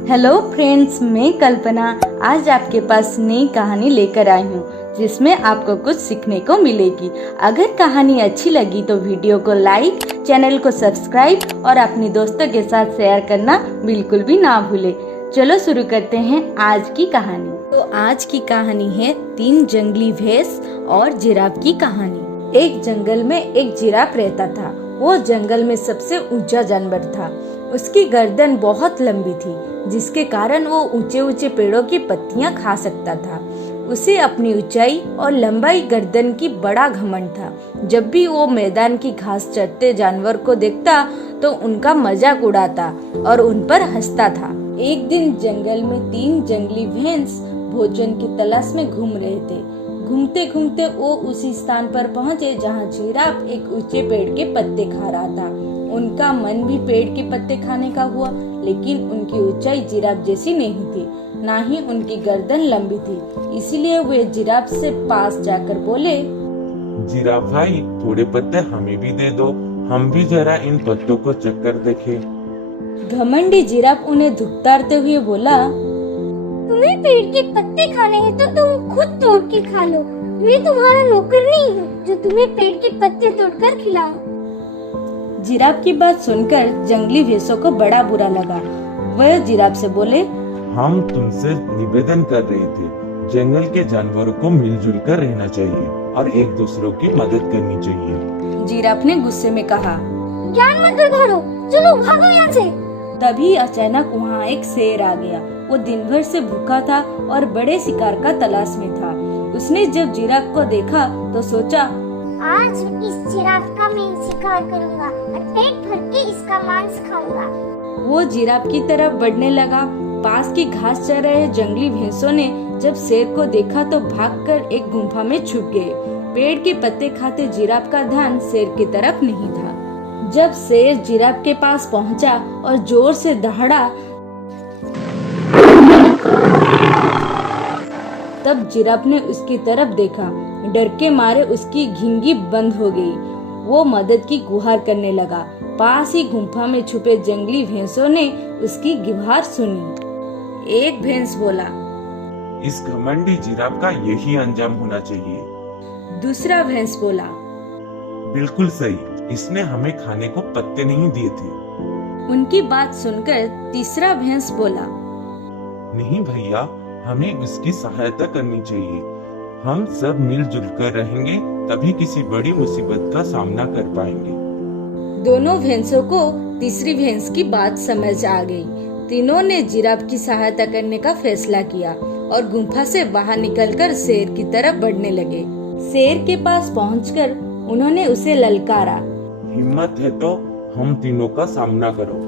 Hello friends, मैं कल्पना आज आपके पास नई कहानी लेकर आई हूँ जिसमें आपको कुछ सीखने को मिलेगी। अगर कहानी अच्छी लगी तो वीडियो को लाइक, चैनल को सब्सक्राइब और अपने दोस्तों के साथ शेयर करना बिल्कुल भी ना भूले। चलो शुरू करते हैं आज की कहानी। तो आज की कहानी है 3 जंगली भैंस और जिराफ की कहानी। एक जंगल में एक जिराफ रहता था। वो जंगल में सबसे ऊंचा जानवर था। उसकी गर्दन बहुत लंबी थी जिसके कारण वो ऊंचे ऊंचे पेड़ों की पत्तियां खा सकता था। उसे अपनी ऊंचाई और लंबाई गर्दन की बड़ा घमंड था। जब भी वो मैदान की घास चरते जानवर को देखता तो उनका मजाक उड़ाता और उन पर हंसता था। एक दिन जंगल में 3 जंगली भैंस भोजन की तलाश में घूम रहे थे। घूमते घूमते वो उसी स्थान पर पहुँचे जहाँ जिराफ एक ऊंचे पेड़ के पत्ते खा रहा था। उनका मन भी पेड़ के पत्ते खाने का हुआ, लेकिन उनकी ऊंचाई जिराफ जैसी नहीं थी, ना ही उनकी गर्दन लंबी थी। इसलिए वे जिराफ से पास जाकर बोले, जिराफ भाई, थोड़े पत्ते हमें भी दे दो, हम भी जरा इन पत्तों को चक्कर देखें। घमंडी जिराफ उन्हें धुतकारते हुए बोला, तुम्हें पेड़ के पत्ते खाने हैं तो तुम खुद तोड़ के खा लो। मैं तुम्हारा नौकर नहीं हूँ जो तुम्हें पेड़ के पत्ते तोड़कर खिलाऊं। जिराफ की बात सुनकर जंगली भैंसों को बड़ा बुरा लगा। वह जिराफ से बोले, हम तुमसे निवेदन कर रहे थे, जंगल के जानवरों को मिलजुल कर रहना चाहिए और एक दूसरों की मदद करनी चाहिए। जिराफ ने गुस्से में कहा, ज्ञान मत उधारो, चलो भागो यहाँ से। तभी अचानक वहाँ एक शेर आ गया। वो दिन भर से भूखा था और बड़े शिकार का तलाश में था। उसने जब जिराफ को देखा तो सोचा, आज इस जिराफ का मैं शिकार करूंगा और पेट भर के इसका मांस खाऊंगा। वो जिराफ की तरफ बढ़ने लगा। पास की घास चर रहे जंगली भैंसों ने जब शेर को देखा तो भागकर एक गुफा में छुप गए। पेड़ के पत्ते खाते जिराफ का ध्यान शेर की तरफ नहीं था। जब शेर जिराफ के पास पहुंचा और जोर से दहाड़ा, तब जिराफ ने उसकी तरफ देखा। डर के मारे उसकी घिंगी बंद हो गई। वो मदद की गुहार करने लगा। पास ही गुफा में छुपे जंगली भैंसों ने उसकी गुहार सुनी। एक भैंस बोला, इस घमंडी जिराफ का यही अंजाम होना चाहिए। दूसरा भैंस बोला, बिल्कुल सही, इसने हमें खाने को पत्ते नहीं दिए थे। उनकी बात सुनकर तीसरा भैंस बोला, नहीं भैया, हमें उसकी सहायता करनी चाहिए। हम सब मिलजुल कर रहेंगे तभी किसी बड़ी मुसीबत का सामना कर पाएंगे। दोनों भैंसों को तीसरी भैंस की बात समझ आ गई। तीनों ने जिराफ की सहायता करने का फैसला किया और गुफा से बाहर निकलकर शेर की तरफ बढ़ने लगे। शेर के पास पहुंचकर उन्होंने उसे ललकारा, हिम्मत है तो हम तीनों का सामना करो।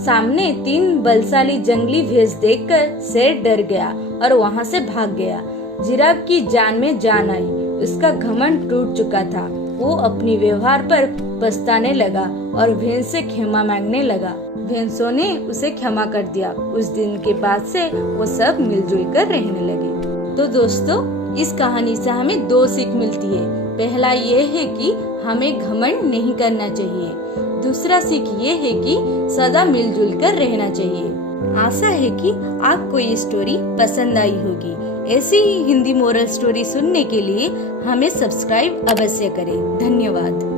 सामने 3 बलशाली जंगली भैंस देखकर शेर डर गया और वहां से भाग गया। जिराफ की जान में जान आई। उसका घमंड टूट चुका था। वो अपनी व्यवहार पर पछताने लगा और भैंस से क्षमा मांगने लगा। भैंसों ने उसे क्षमा कर दिया। उस दिन के बाद से वो सब मिलजुल कर रहने लगे। तो दोस्तों, इस कहानी से हमें 2 सीख मिलती है। पहला ये है कि हमें घमंड नहीं करना चाहिए। दूसरा सीख ये है कि सदा मिलजुल कर रहना चाहिए। आशा है कि आपको ये स्टोरी पसंद आई होगी। ऐसी ही हिंदी मोरल स्टोरी सुनने के लिए हमें सब्सक्राइब अवश्य करें। धन्यवाद।